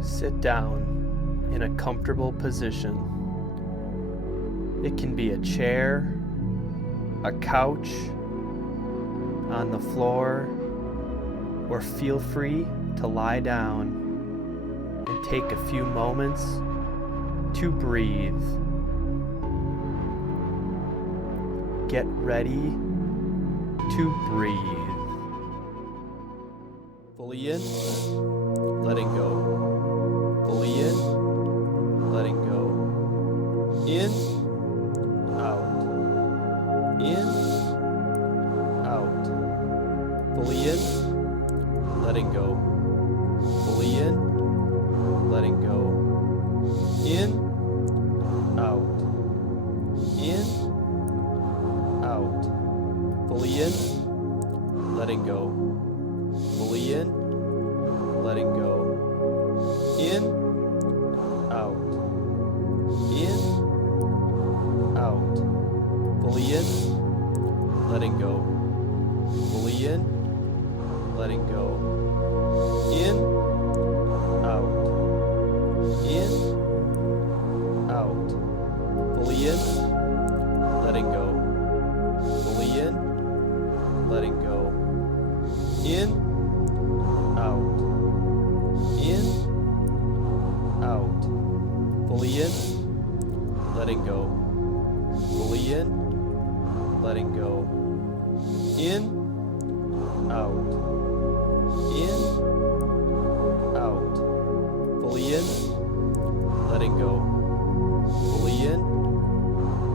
Sit down in a comfortable position. It can be a chair, a couch, on the floor, or feel free to lie down and take a few moments to breathe. Get ready to breathe. Fully in, letting go. Fully in, letting go. In, out. In, out. Fully in, letting go. Fully in, letting go. In, out. In, out. Fully in, letting go. Fully in, letting go. In, out. In, out. Fully in, letting go. Fully in, letting go. In, out. In, out. Fully in, letting go. Fully in, letting go. In, out. In, out. Fully in, letting go. Fully in, letting go. In, out. In, out. Fully in, letting go. Fully in,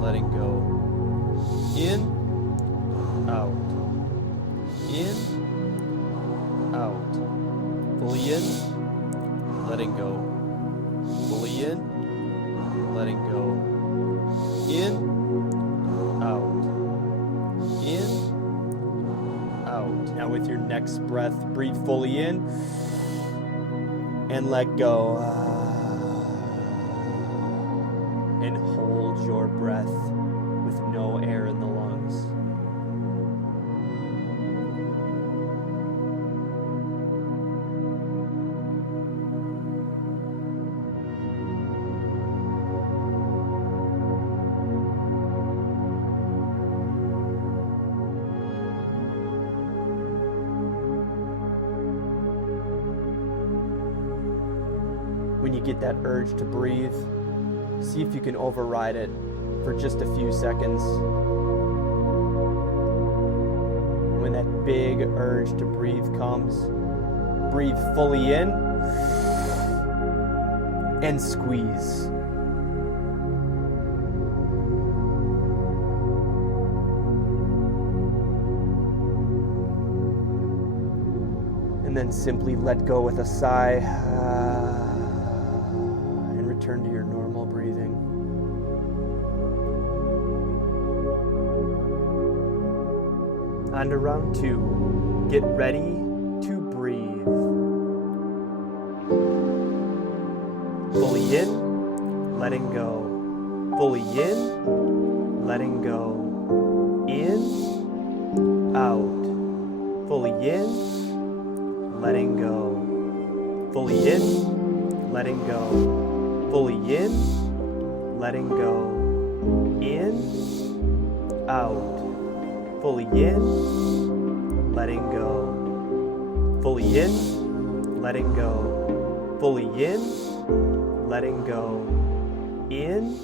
letting go. In, out. In, out. Fully in, letting go. Fully in, letting go. In, out. In, out. Now with your next breath, breathe fully in and let go. And hold your breath with no air in the lungs. When you get that urge to breathe, see if you can override it for just a few seconds. When that big urge to breathe comes, breathe fully in and squeeze. And then simply let go with a sigh. Return to your normal breathing. On to round 2. Get ready to breathe. Fully in, letting go. Fully in, letting go. In, out. Fully in, letting go. Fully in, letting go. Fully in, letting go. In, out. Fully in, letting go. Fully in, letting go. Fully in, letting go. In,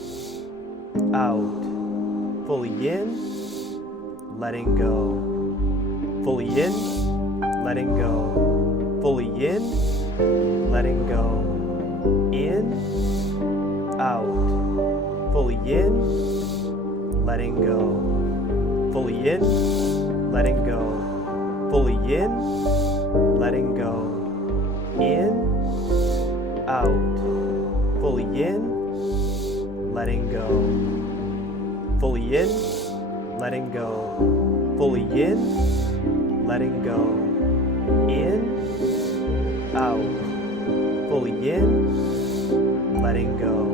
out. Fully in, letting go. Fully in, letting go. Fully in, letting go. In, out. Fully in, letting go. Fully in, letting go. Fully in, letting go. In, out. Fully in, letting go. Fully in, letting go. Fully in, letting go. In, out. Fully in, letting go.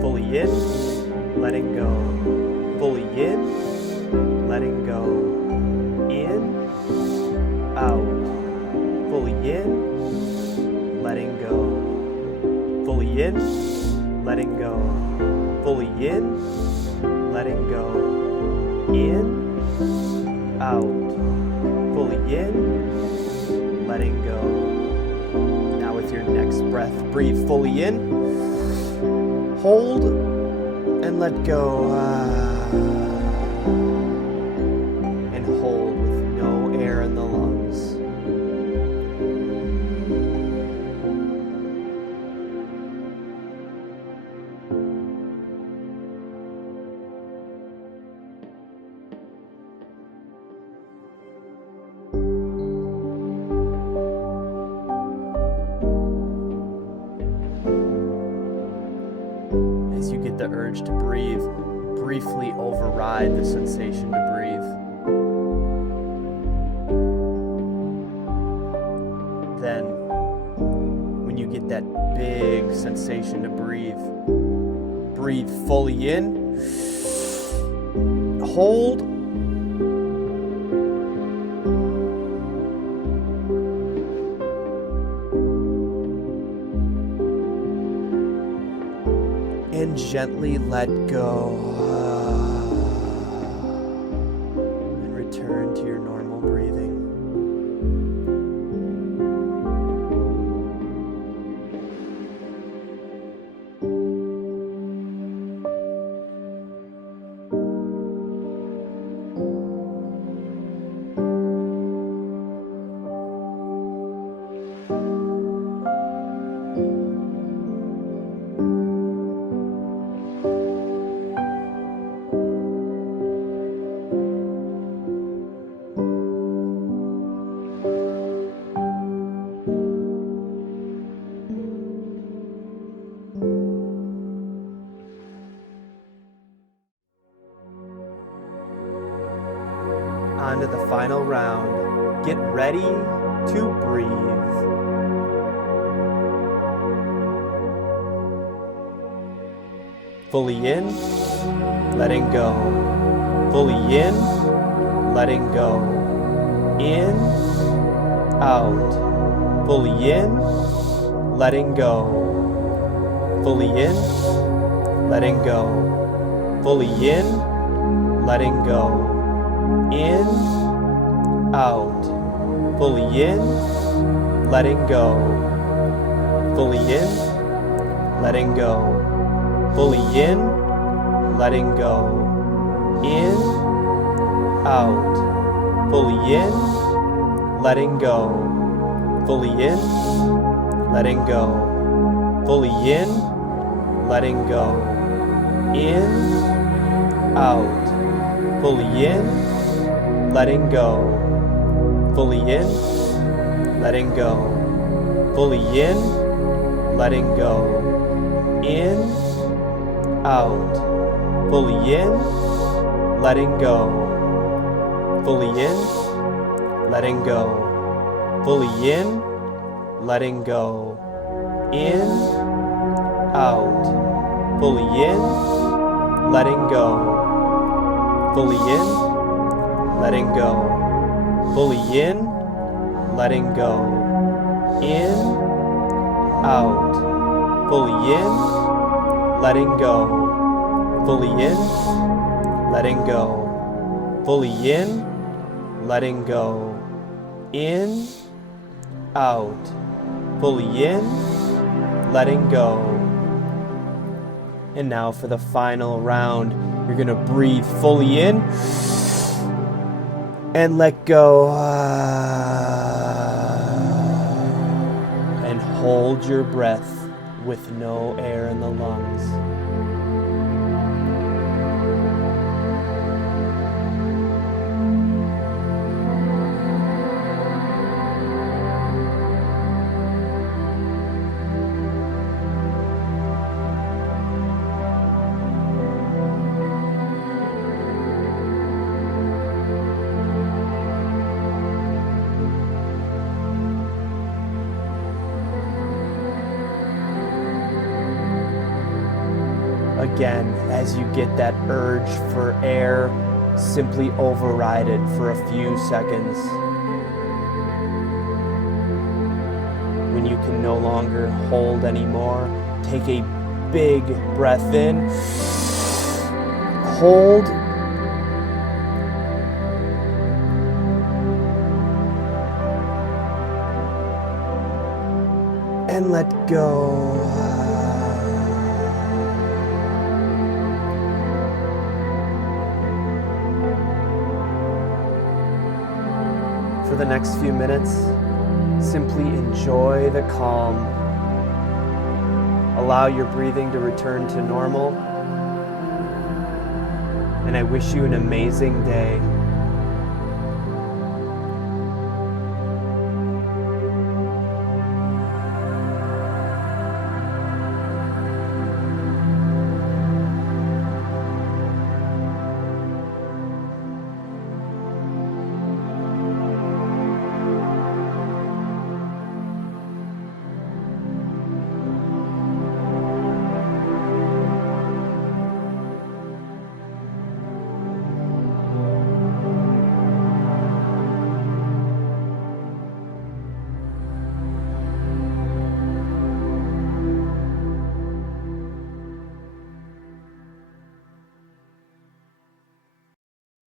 Fully in, letting go. Fully in, letting go. In, out. Fully in, letting go. Fully in, letting go. Fully in, letting go. In, out. Fully in, letting go. Now with your next breath, breathe fully in. Hold and let go. And hold with no air in the lungs. As you get the urge to breathe, briefly override the sensation to breathe. Then, when you get that big sensation to breathe, breathe fully in, hold, and gently let go. And return to your normal breathing. On to the final round. Get ready to breathe. Fully in, letting go. Fully in, letting go. In, out. Fully in, letting go. Fully in, letting go. Fully in, letting go. In, out. Fully in, letting go. Fully in, letting go. Fully in, letting go. In, out. Fully in, letting go. Fully in, letting go. Fully in, letting go. In, out. Fully in, letting go. Fully in, letting go. Fully in, letting go. In, out. Fully in, letting go. Fully in, letting go. Fully in, letting go. In, out. Fully in, letting go. Fully in, letting go. Fully in, letting go. In, out. Fully in, letting go. Fully in, letting go. Fully in, letting go. In, out. Fully in, letting go. And now for the final round, you're going to breathe fully in and let go. And hold your breath with no air in the lungs. Again, as you get that urge for air, simply override it for a few seconds. When you can no longer hold anymore, Take a big breath in. Hold. And let go. For the next few minutes, simply enjoy the calm. Allow your breathing to return to normal. And I wish you an amazing day.